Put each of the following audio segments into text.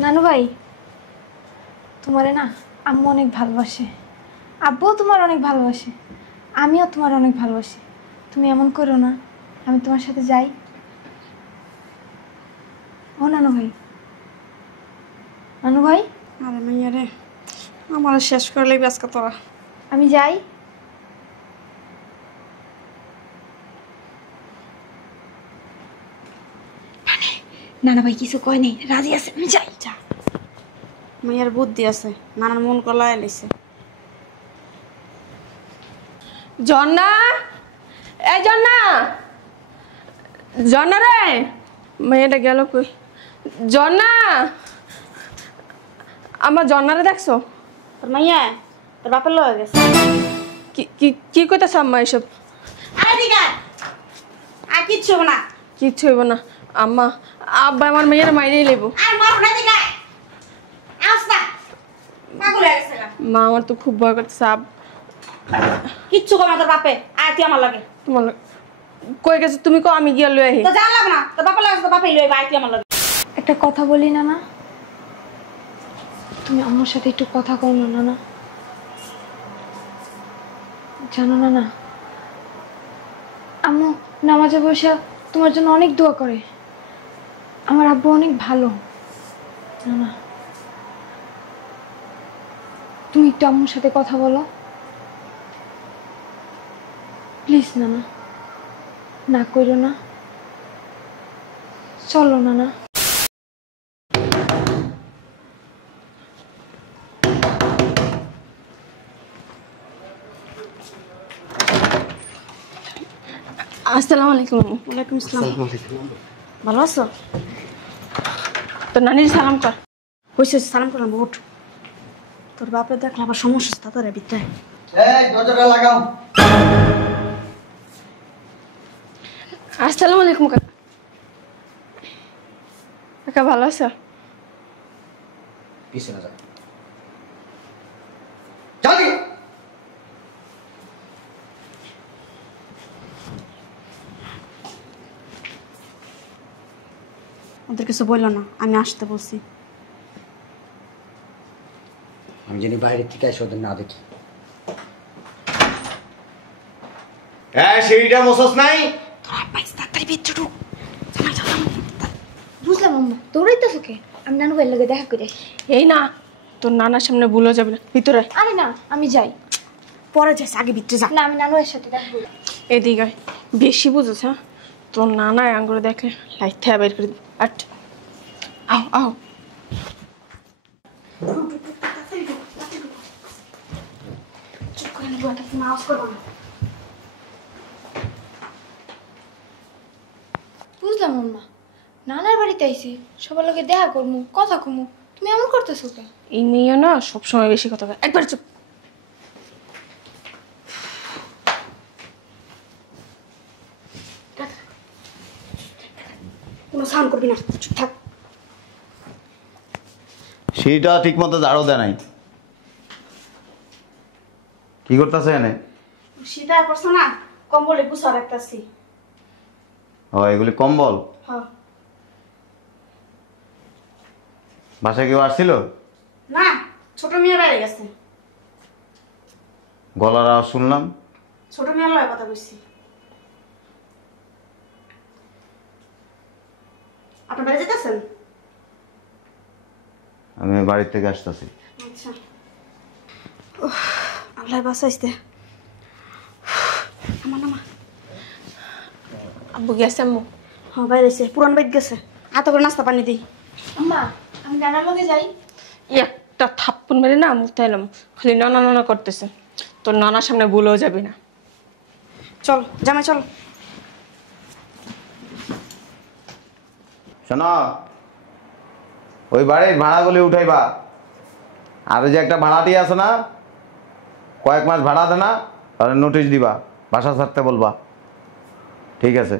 নানু ভাই, তোমারে না আম্মু অনেক ভালোবাসে, আব্বুও তোমার অনেক ভালোবাসে, আমিও তোমার অনেক ভালোবাসি। তুমি এমন করো না, আমি তোমার সাথে যাই। ও নানু ভাই, নানু ভাই। আরে মাইয়া রে, আমার শেষ করে লাগবে আজকে তোরা। আমি যাই। নানা ভাই কিছু কয় নেই, রাজি আছে, আমি যাই। যা, মাইয়ার বুদ্ধি আছে, নানার মন কলা এলাইছে। ঝর্ণা, এই ঝর্ণা, ঝর্ণা রে, মেয়েটা গেল কই? ঝর্ণা, আমার ঝর্ণারে দেখছো? তোর মাইয়া তোর বাপের লয়ে গেছে। কি কি কি কইতাছ আম্মা এসব? আরে দিগা আর কিচ্ছু হবে না। কিচ্ছু হইব না আম্মা, আব্বা আমার মেয়ের মাইরেই লেবো। আর মারো না দিগা, আস্তা পাগল হয়ে গেছে। মা আমার তো খুব ভয় করতেছে। কিচ্ছু হবে না তোর বাপে, আর তুই আমার লাগে। তোমার কই গেছে তুমি? কো আমি গিয়া লই আহি। তো যা লাগবে না, তোর বাপের লাগে, তোর বাপে লই আয়, তুই আমার লাগে। একটা কথা বলি না, না তুমি আমার সাথে একটু কথা কও না, না জানো না, না আম্মু নামাজে বসে তোমার জন্য অনেক দোয়া করে। আমার আব্বু অনেক ভালো। না না, তুমি একটু আম্মুর সাথে কথা বলো প্লিজ। না না, না করো না, চলো না না। আসসালামু আলাইকুম। ওয়ালাইকুম আসসালাম। ভালো আছো? তো নানির সালাম কর। হইছে, সালাম করলাম। উঠ, তোর বাপে দেখলে আবার সমস্যা তাদের ভিতরে। এই দরজাটা লাগাও। আসসালামু আলাইকুম কাকা। কাকা ভালো আছো? পিছনে যা। জলদি। ওদের কিছু বললো না, আমি আসতে বলছি। আমি জানি বাইরে থেকে এসে ওদের না দেখি। হ্যাঁ, সেইটা মোসস নাই। তোর আব্বাই তাড়াতাড়ি ভিতরে ঢুক। বুঝলাম আম্মা, দৌড়াইতেছো কে? আমি নানু ভাইয়ের লগে দেখা করে আসি। এই না, তোর নানার সামনে ভুলে যাবে না, ভিতরে আয়। আরে না, আমি যাই। পরে যাস, আগে ভিতরে যা। না, আমি নানু ভাইয়ের সাথে দেখা করি। এদিকে আয়। বেশি বুঝেছ, হ্যাঁ? তোর নানা আঙ্গুরে দেখলে লাইট থেকে বের করে দিবি। আট, আও আও। চুপ করে নিবো, একটা ফোন আওয়াজ করবো না। বুঝলাম আম্মা, নানার বাড়িতে আইছি, সবার লগে দেখা করমু, কথা কমু, তুমি এমন করতেছো কেন? এই মেয়ে না সবসময় বেশি কথা বলে। একবার চুপ। কোনো সাউন্ড করবি না, চুপ থাক। সেইটা ঠিক মতো ঝাড়ু দেয় নাই। কি করতেছে এনে? শীতে পড়ছে না, কম্বলে গুছা রাখতেছি। ও, এগুলি কম্বল? হ্যাঁ। বাসায় কেউ আসছিল? না, ছোট মেয়ে বাইরে গেছে। গলার আওয়াজ শুনলাম। ছোট মেয়ের লয় কথা বলছি। আপনার বাড়ি যেতেছেন? আমি বাড়ির থেকে আসতেছি। আচ্ছা। আল্লাহ বাঁচাইছে। আমার নামা। আব্বু গেছে আম্মু? হ্যাঁ, বাইরে গেছে, পুরান বাইক গেছে। হাতে করে নাস্তা পানি দিই। আম্মা, আমি নানার লগে যাই। একটা থাপ্পড় মেরে না মুখতে এলাম, খালি নানা নানা করতেছে। তোর নানার সামনে ভুলেও যাবি না। চল জামাই, চল। শোনো, ওই বাড়ির ভাড়াগুলি উঠাইবা। আর ওই যে একটা ভাড়াটি আছে না, কয়েক মাস ভাড়া দে না, তাহলে নোটিশ দিবা, বাসা ছাড়তে বলবা। ঠিক আছে?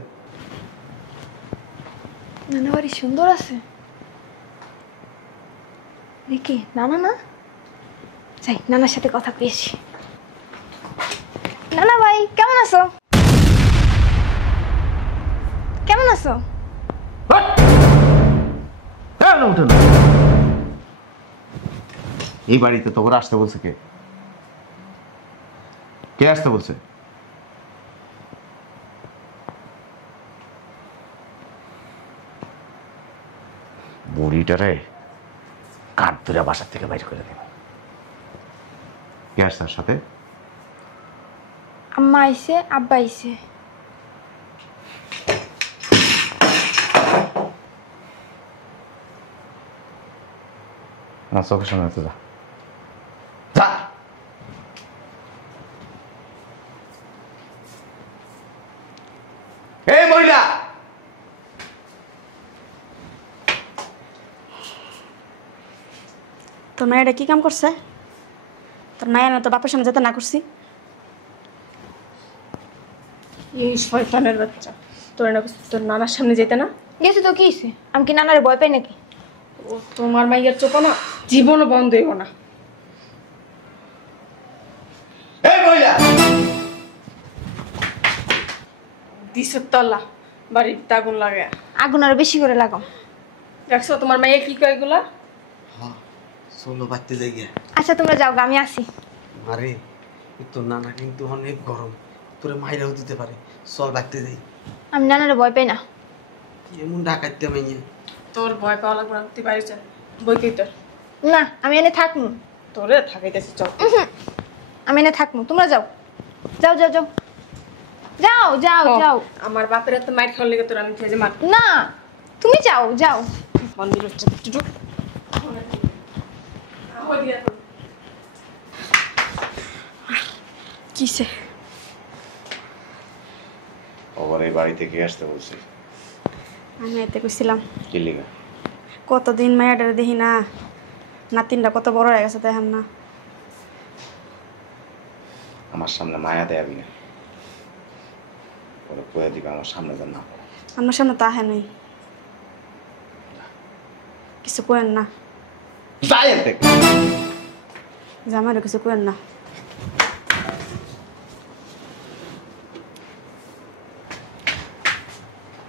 নানা বাড়ি সুন্দর আছে দেখি। নানা না, যাই নানার সাথে কথা পেয়েছি। নানা ভাই, কেমন আছো? কেমন আছো? উঠে না। এই বাড়িতে তোকে আসতে বলছে কে? কে আসতে বলছে? বুড়িটারে কাঠ ধরে বাসার থেকে বাইর করে দেব। কে আসছে তার সাথে? আম্মা আইছে, আব্বা আইছে। আমার চোখের সামনে তো যা যা। এই মহিলা, তোর মায়েরা কি কাম করছে? তোর মায়ের না তোর বাপের সামনে যেতে না করছি? এই শয়তানের বাচ্চা, তোর না তোর নানার সামনে যেতে না? গেছে তো কি হইছে? আমি কি নানারে ভয় পাই নাকি? ও তোমার মাইয়ার চোপা না জীবনও বন্ধ হইব না। এই মহিলা, দিশের তল্লা বাড়ির আগুন লাগে। আগুন আরো বেশি করে লাগাও। দেখছো তোমার মাইয়া কি কয় এগুলা? হ্যাঁ চলো বাড়তে যাই গিয়া। আচ্ছা তোমরা যাও গা, আমি আসি। আরে তোর নানা কিন্তু অনেক গরম, তোরে মাইরাও দিতে পারে। চল বাড়তে যাই। আমি নানারে ভয় পাই না। এমন ডাকাইতে মাইয়া। তোর ভয় পাওয়া লাগবে না, তুই বাড়ি চল। বই কই তোর? না, আমি এনে থাকবো। তোরে থাকাইতেছি, চল। আমি এনে থাকবো, তোমরা যাও। যাও যাও যাও যাও যাও যাও। আমার বাপের এত মাইর খাওয়ার লেগে তোর আমি খেয়ে যে মার না, তুমি যাও যাও। মন্দির হচ্ছে কিসে? আবার এই বাড়িতে কে আসতে বলছে? আমি এতে কইছিলাম কি লিগা? কতদিন মায়াডারে দেখি না, নাতিনটা কত বড় হয়ে গেছে দেখেন না। আমার সামনে মায়া দেয়াবি না, ওরা কয়ে দিবে আমার সামনে যেন না পড়ে। আমার সামনে তা হ্যাঁ নেই, কিছু কেন না। যাই এর থেকে। জামাইরও কিছু কেন না।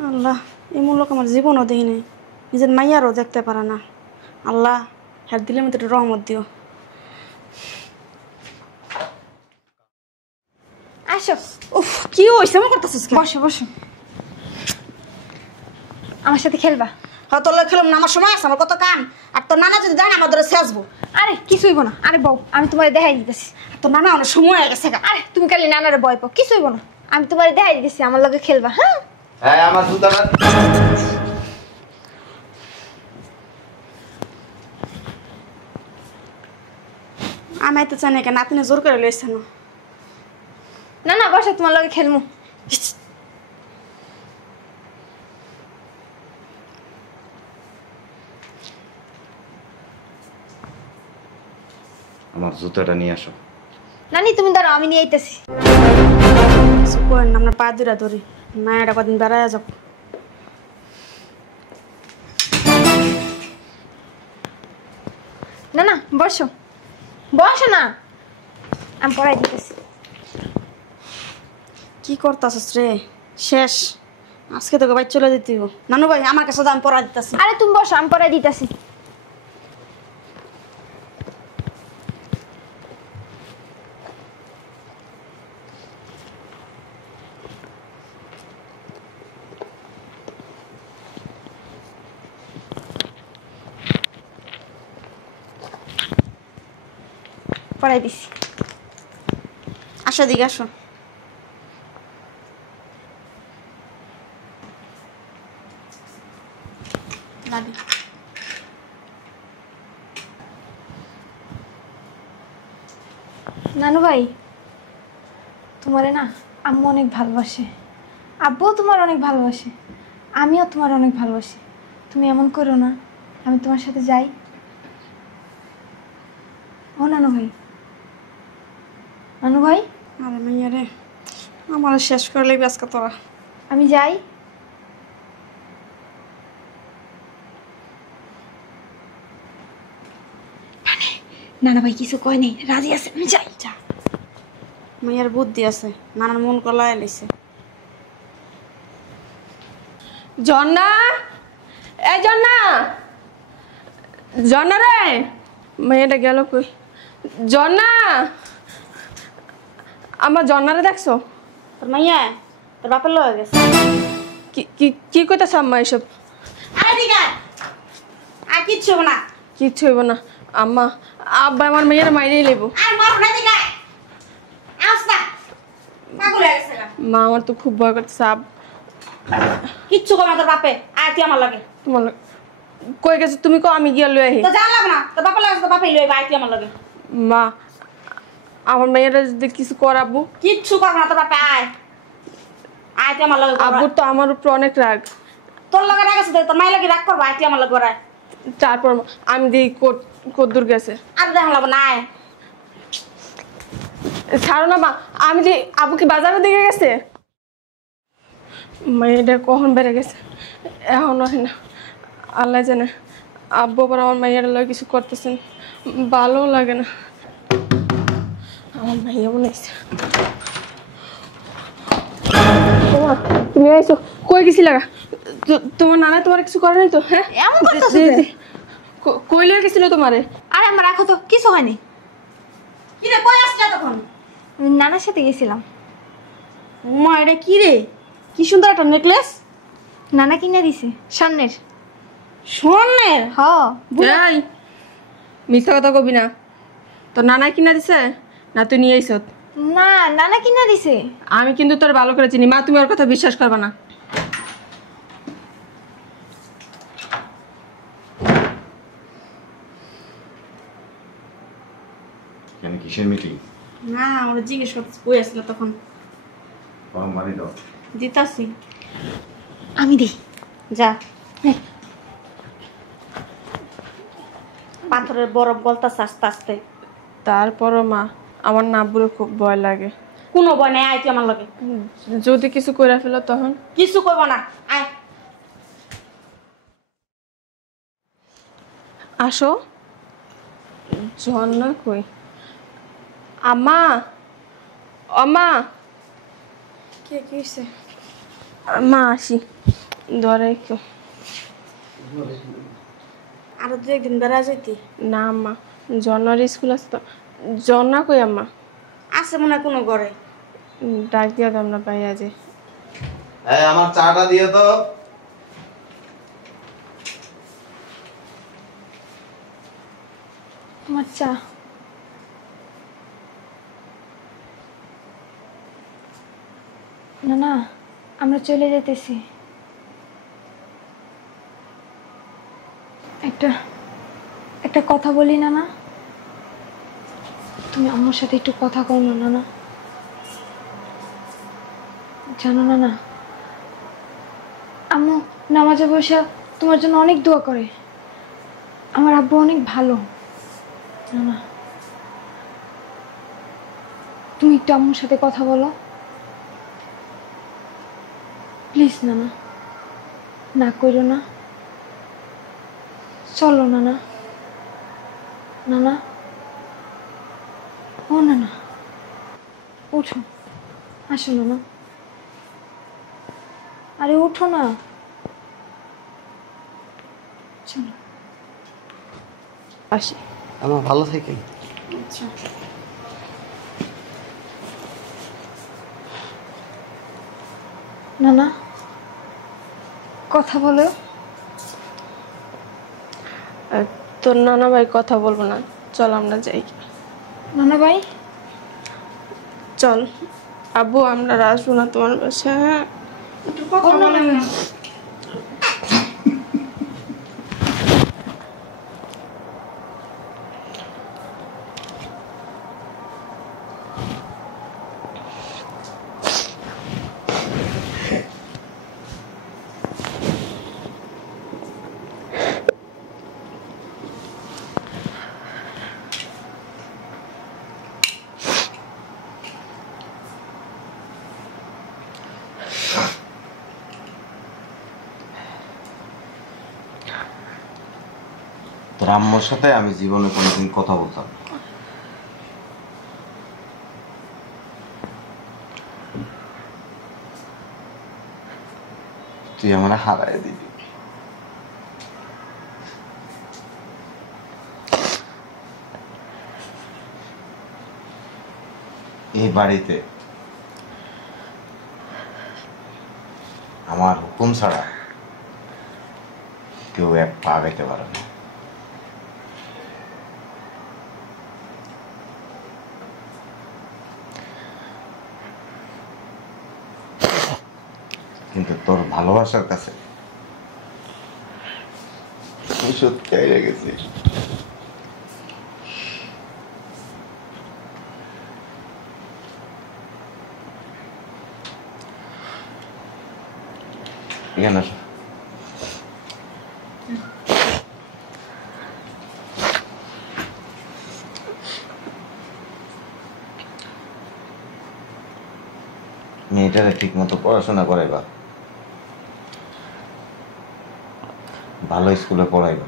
আল্লাহ, এমন লোক আমার জীবনও দেখি নাই, নিজের মাইয়ারও দেখতে পারে না। আল্লাহ হ্যাঁ দিলে মতো একটু রহমত দিও। আসো, উফ, কি হয়েছে? আমার করতেছিস? বসো বসো। আমার সাথে খেলবা? হ্যাঁ, তোর লোক খেলাম না, আমার সময় আছে, আমার কত কাম। আর তোর নানা যদি যায় না, আমার ধরে শেষবো। আরে কিছু হইব না। আরে বউ, আমি তোমার দেখাই দিতেছি। তোর নানা অনেক সময় হয়ে গেছে। আরে তুমি খালি নানারে ভয় পাও, কিছু হইব না। আমি তোমার দেখাই দিতেছি, আমার লগে খেলবা। হ্যাঁ, হ্যাঁ, আমার জুতাটা আমি তো চাই না, কেন নাতিনে জোর করে লইছে না। না না, বসো, তোমার লগে খেলমু। আমার জুতাটা নিয়ে আসো। নানি তুমি দাঁড়াও, আমি নিয়ে আইতেছি। কিছু করেন না, আমরা পা দূরা ধরি না, এটা কদিন বেড়ায় যাব। না না, বসো বসো না, আমি পড়াই দিতেছি। কি করতেছিস রে? শেষ, আজকে তোকে ভাই চলে যেতে হইব। নানু ভাই, আমার কাছে দাম পড়া দিতেছি। আরে তুমি বসো, আমি পড়াই দিতেছি। পড়াই দিছি। আসো দিকে আসো। নানু ভাই, তোমারে না আম্মু অনেক ভালোবাসে, আব্বুও তোমার অনেক ভালোবাসে, আমিও তোমার অনেক ভালোবাসি। তুমি এমন করো না, আমি তোমার সাথে যাই। ও নানু ভাই, নানু ভাই, আরে মাইয়া রে, আমার শেষ করে লাগবে আজকে তোরা। আমি যাই। নানা ভাই কিছু কয় নেই, রাজি আছে, আমি যাই। যা, মাইয়ার বুদ্ধি আছে, নানার মন কলা এলাইছে। জন্না, এই জন্না, জন্না রে, মেয়েটা গেল কই? জন্না, আমার জন্নারে দেখছো? তোর মাইয়া তোর বাপের লয়ে গেছে। কি কি কি কইতাছ আম্মা এসব? আরে দিগা আর কিচ্ছু হবে না। কিচ্ছু হইব না আম্মা, আব্বা আমার মেয়ের মাইরেই লেবো। আর মারো না দিগা, আস্তা পাগল হয়ে গেছে গা। মা আমার তো খুব ভয় করতেছে। কিচ্ছু কর না তোর বাপে, আর তুই আমার লাগে। তোমার কই গেছো তুমি? কো আমি গিয়া লই আহি। তো জানলাম না তোর বাপের লাগে, তোর বাপে লই আয় তুই আমার লাগে। মা আমার মেয়েরা যদি কিছু করাবো? কিচ্ছু কর না তোর বাপে, আয় আয় তুই আমার লাগে। আব্বুর তো আমার উপর অনেক রাগ। তোর লাগে রাগ আছে, তোর মায়ের লাগে রাগ করবো, আয় তুই আমার লাগে আয়। তারপর আমি দেখি কদ্দুর গেছে। আর দেখা লাগবো না, আয়। ছাড়ো না মা, আমি যে আব্বু কি বাজারের দিকে গেছে? মেয়েটা কখন বেড়ে গেছে এখনো হয় না। আল্লাহ জানে। আব্বু আবার আমার মাইয়ার লয় কিছু করতেছেন, ভালো লাগে না। আমার মাইয়া মনে হয়েছে। তুমি আইছো কই গেছি লাগা? তোমার নানা তোমার কিছু করে নাই তো? হ্যাঁ এমন করতেছো যে? কই লয়ে গেছিল তোমারে? আরে আমার রাখো তো, কিছু হয়নি। কি রে কই আসছিস তখন? আমি নানার সাথে গেছিলাম। মা এটা কি রে, কি সুন্দর একটা নেকলেস। নানা কিনে দিছে স্বর্ণের। স্বর্ণের? হ। এই মিথ্যা কথা কবি না। তোর নানাই কিনা দিছে না তুই নিয়ে আইছ? না, নানা কিনে দিছে। আমি কিন্তু তোর ভালো করে চিনি মা, তুমি ওর কথা বিশ্বাস করবা না। কেন কিসের মিটিং? না ওরা জিজ্ঞেস করতে কই আসছিল তখন। গরম পানি দাও। দিতাছি। আমি দিই। যা পাথরের বরফ গলতাছে আস্তে আস্তে। তারপরও মা আমার নাব্বুরে খুব ভয় লাগে। কোনো ভয় নাই, আয় তুই আমার লগে। যদি কিছু করে ফেলো তখন? কিছু করবো না, আয়। আসো। ঝর্ণা কই? আম্মা, আম্মা। কে কি হইছে? মা আসি ধরে একটু। আরো দু একদিন বেড়া যাইতি। না আম্মা, ঝর্ণার স্কুল আছে তো। ঝর্ণা কই আম্মা? আছে মনে হয় কোনো ঘরে। ডাক দিয়া দাম না পাইয়া যে। এই আমার চাটা দিয়ে তো। তোমার চা। না না, আমরা চলে যেতেছি। একটা একটা কথা বলি না না, তুমি আমার সাথে একটু কথা কও না না। জানো না না, আম্মু নামাজে বসে তোমার জন্য অনেক দোয়া করে। আমার আব্বু অনেক ভালো। না না, তুমি একটু আম্মুর সাথে কথা বলো প্লিজ। না না, না করো না, চলো না না। না না, ও না না, উঠো, আসো না না। আরে উঠো না, চলো। আসি। আমার ভালো থাকেন। আচ্ছা না না, কথা বলো। তোর নানা ভাই কথা বলবো না, চল আমরা যাই। নানা ভাই? চল আব্বু, আমরা আসবো না তোমার বাসায়। হ্যাঁ একটু কথা বলেন না। তোর আম্মুর সাথে আমি জীবনে কোনোদিন কথা বলতাম না। তুই আমার হারায় দিবি। এই বাড়িতে আমার হুকুম ছাড়া কেউ এক পা গাইতে পারে না। কিন্তু তোর ভালোবাসার কাছে আমি সত্যি হেরে গেছি। এখানে আসো। মেয়েটারে ঠিক মতো পড়াশোনা করাইবা, ভালো স্কুলে পড়াইবা,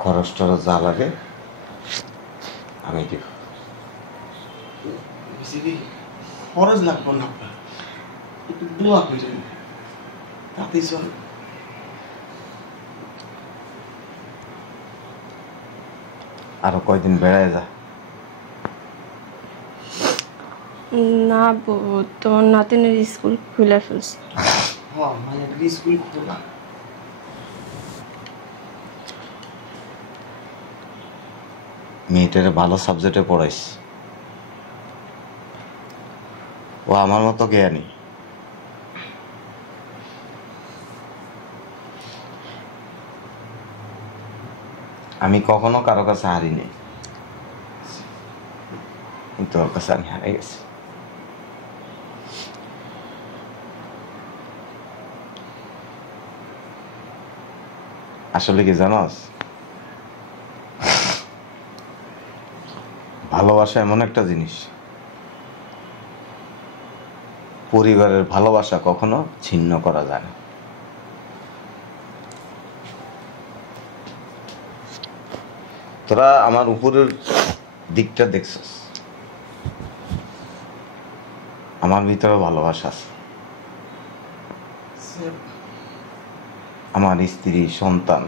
খরচ টরচ যা লাগে আমি দিব। বেশি খরচ লাগবো না আপনার, একটু দোয়া করেন তাতেই চল। আরো কয়দিন বেড়ায় যা। না আব্বু, তোমার নাতিনের স্কুল খুলে ফেলছে। মানে স্কুল খোলা। মেয়েটারে ভালো সাবজেক্টে পড়াইস, ও আমার মতো জ্ঞানী। আমি কখনো কারো কাছে হারিনি, কিন্তু ওর কাছে আমি হারিয়ে গেছি। আসলে কি জানোস, ভালোবাসা এমন একটা জিনিস, পরিবারের ভালোবাসা কখনো ছিন্ন করা যায় না। তোরা আমার উপরের দিকটা দেখছিস, আমার ভিতরে ভালোবাসা আছে। আমার স্ত্রী, সন্তান,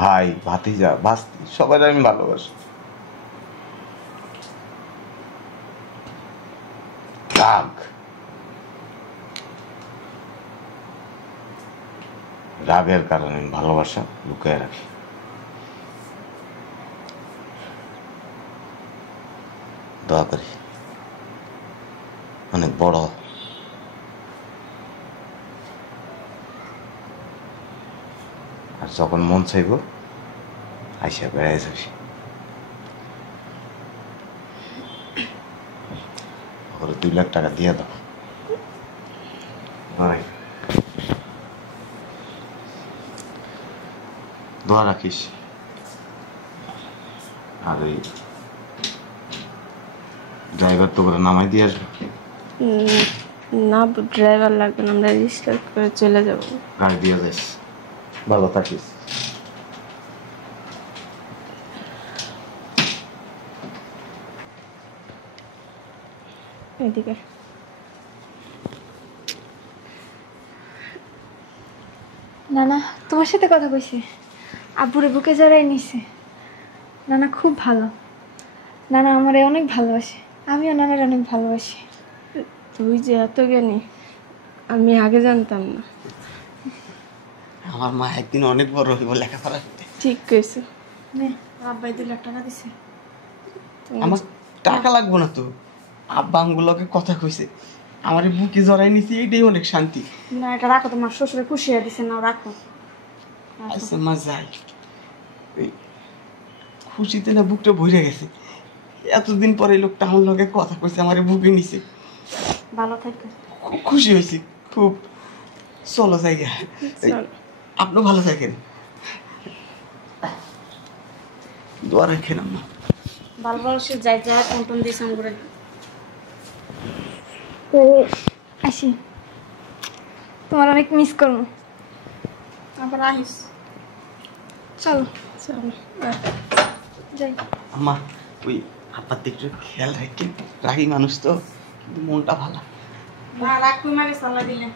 ভাই, ভাতিজা, ভাস্তি সবাই আমি ভালোবাসি। রাগের কারণে আমি ভালোবাসা লুকিয়ে রাখি। দোয়া করি অনেক বড় আর যখন মন চাইব আইসা বেড়াই যাবি। ওর 2 লাখ টাকা দিয়ে দাও। দোয়া রাখিস। আর এই ড্রাইভার তো করে নামাই দিয়ে আসবে। না ড্রাইভার লাগবে না, আমরা রিক্সা করে চলে যাব। গাড়ি দিয়ে যাস, ভালো থাকিস। এদিকে নানা তোমার সাথে কথা কইছে, আব্বুরে বুকে জড়াই নিছে। নানা খুব ভালো, নানা আমারে অনেক ভালোবাসে, আমিও নানার অনেক ভালোবাসি। তুই যে এত জ্ঞানী আমি আগে জানতাম না। আমার মা একদিন অনেক বড় হইব লেখাপড়া করতে। ঠিক কইছো। নে আব্বাই 2 লাখ টাকা দিছে। আমার টাকা লাগবো না তো, আব্বা আঙ্গুলোকে কথা কইছে, আমার বুকে জড়াই নিছি, এইটাই অনেক শান্তি। না এটা রাখো, তোমার শ্বশুরে খুশি হয়ে দিছে, না রাখো। আচ্ছা মা যাই, ওই খুশিতে না বুকটা ভরে গেছে। এতদিন পরে এই লোকটা আমার লগে কথা কইছে, আমার বুকে নিছে, ভালো থাকবে। খুব খুশি হয়েছি খুব। চলো জায়গা, আপনিও ভালো থাকেন, দোয়া রাখেন আম্মা। ভালো ভালো সে যাই যাই টন দিয়েছে করে। আসি, তোমার অনেক মিস করবো। আবার আহিস। চলো চলো যাই। আম্মা ওই আব্বার দিকে একটু খেয়াল রাখেন, রাগি মানুষ তো, কিন্তু মনটা ভালো। না রাখ, তুই মাকে সালা দিলে।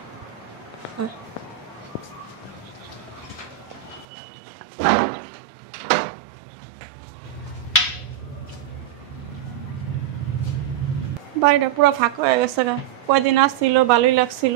বাড়িটা পুরো ফাঁকা হয়ে গেছে গা। কয়দিন আসছিল ভালোই লাগছিল,